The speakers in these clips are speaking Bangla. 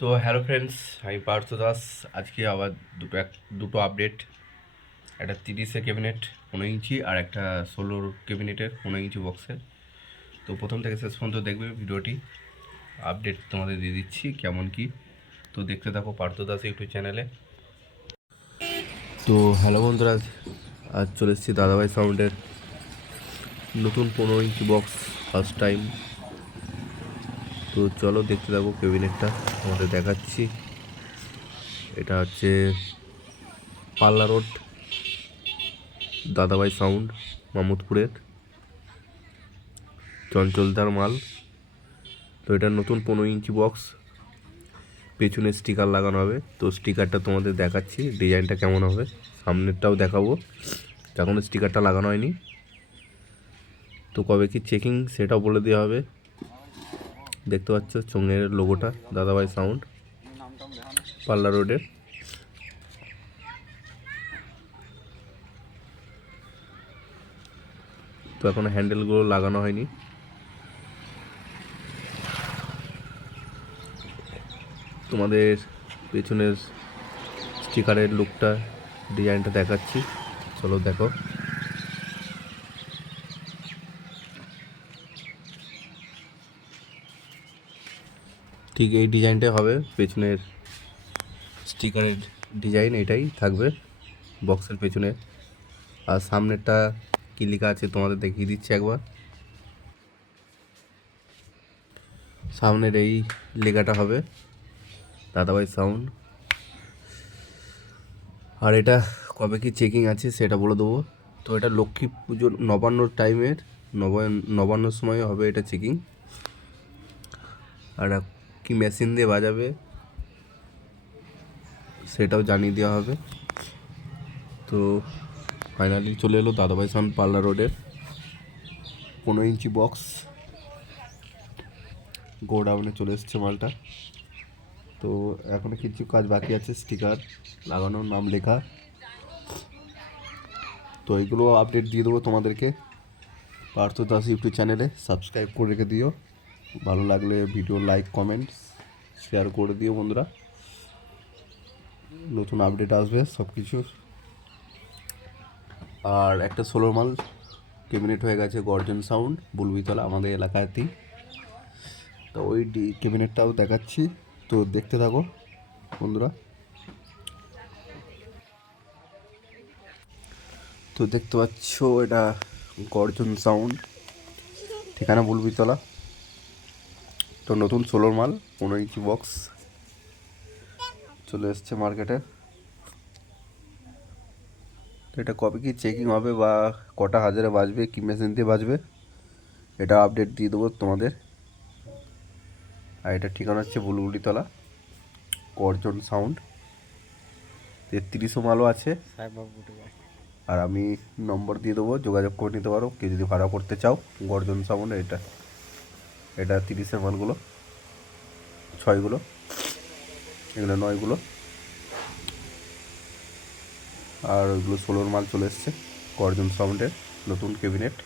তো হ্যালো ফ্রেন্ডস আমি পার্থ দাস। আজকে আবার দুটো এক, দুটো আপডেট একটা তিরিশে ক্যাবিনেট পনেরো ইঞ্চি আর একটা ষোলোর ক্যাবিনেটের পনেরো ইঞ্চি বক্সের তো প্রথম থেকে শেষ পর্যন্ত দেখবে ভিডিওটি। আপডেট তোমাদের দিয়ে দিচ্ছি কেমন কি। তো দেখতে থাকো পার্থ দাস ইউটিউব চ্যানেলে তো হ্যালো বন্ধুরা, আজ চলে এসেছি দাদাভাই সাউন্ডের নতুন পনেরো ইঞ্চি বক্স ফার্স্ট টাইম তো চলো দেখতে থাকো ক্যাবিনেটটা তোমাদের দেখাচ্ছি। এটা হচ্ছে পাল্লা রোড, দাদাভাই সাউন্ড, মামুদপুরের। চঞ্চলদার মাল। তো এটা নতুন পনেরো ইঞ্চি বক্স, পেছনে স্টিকার লাগানো হবে। তো স্টিকারটা তোমাদের দেখাচ্ছি, ডিজাইনটা কেমন হবে, সামনেরটাও দেখাবো। এখনও স্টিকারটা লাগানো হয়নি। তো কবে কি চেকিং সেটাও বলে দেওয়া হবে। দেখতে পাচ্ছ চোঙের লোগোটা দাদাভাই সাউন্ড পাল্লা রোডের তো এখনও হ্যান্ডেলগুলো লাগানো হয়নি। তোমাদের পেছনের স্টিকারের লুকটা ডিজাইনটা দেখাচ্ছি। চলো দেখো। ঠিক এই ডিজাইনটাই হবে। পেছনের স্টিকারের ডিজাইন এটাই থাকবে বক্সের পেছনে। আর সামনেরটা কী লেখা আছে তোমাদের দেখিয়ে দিচ্ছি একবার। সামনের এই লেখাটা হবে দাদাভাই সাউন্ড। আর এটা কবে কি চেকিং আছে সেটা বলে দেবো। তো এটা লক্ষ্মী পুজোর নবান্নর টাইমের, নবান্ন নবান্নর সময় হবে এটা চেকিং। আর কি মেশিন দিয়ে বাজাবে, সেটাও জানিয়ে দেওয়া হবে। তো ফাইনালি চলে এলো দাদাভাই সাউন্ড পাল্লা রোডের পনেরো ইঞ্চি বক্স গোডাউনে চলে এসছে মালটা। তো এখনও কিছু কাজ বাকি আছে স্টিকার লাগানো নাম লেখা। তো এগুলো আপডেট দিয়ে দেবো তোমাদেরকে। পার্থ দাস ইউটিউব চ্যানেলে সাবস্ক্রাইব করে রেখে দিও। ভালো লাগলে ভিডিও লাইক কমেন্ট শেয়ার করে দিও বন্ধুরা। নতুন আপডেট আসবে সব কিছু আর একটা সোলোর মাল ক্যাবিনেট হয়ে গেছে গর্জন সাউন্ড বুলবিতলা আমাদের এলাকাতেই তো ওই ডি ক্যাবিনেটটাও দেখাচ্ছি। তো দেখতে থাকো বন্ধুরা। তো দেখতে পাচ্ছ এটা গর্জন সাউন্ড ঠিকানা বুলবিতলা তো নতুন সোলোর মাল পনেরো ইঞ্চি বক্স চলে এসছে মার্কেটে তো এটা কবে কি চেকিং হবে বা কটা হাজারে বাজবে, কি মেশিন দিয়ে বাজবে, এটা আপডেট দিয়ে দেবো তোমাদের। আর এটা ঠিকানা হচ্ছে বুলবুলিতলা গর্জন সাউন্ড তেত্রিশও মালও আছে। আর আমি নম্বর দিয়ে দেবো, যোগাযোগ করে নিতে পারো কেউ যদি ভাড়া করতে চাও গর্জন সাউন্ড এটা। এটা তিরিশের মালগুলো ছয়গুলো, এগুলো নয়গুলো। আর ওইগুলো ষোলোর মাল চলে এসছে, গর্জন সাউন্ডের নতুন ক্যাবিনেট।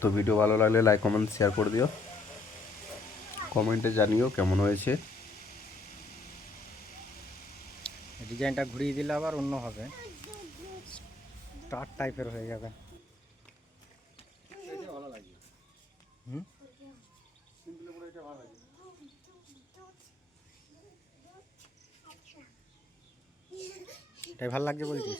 তো ভিডিও ভালো লাগলে লাইক, কমেন্ট, শেয়ার করে দিও। কমেন্টে জানিও কেমন হয়েছে। ডিজাইনটা ঘুরিয়ে দিলে আবার অন্য হবে। স্টার টাইপের হয়ে যাবে। হুম? এটাই ভালো লাগছে বলছিস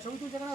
ছবি তুলছে কেন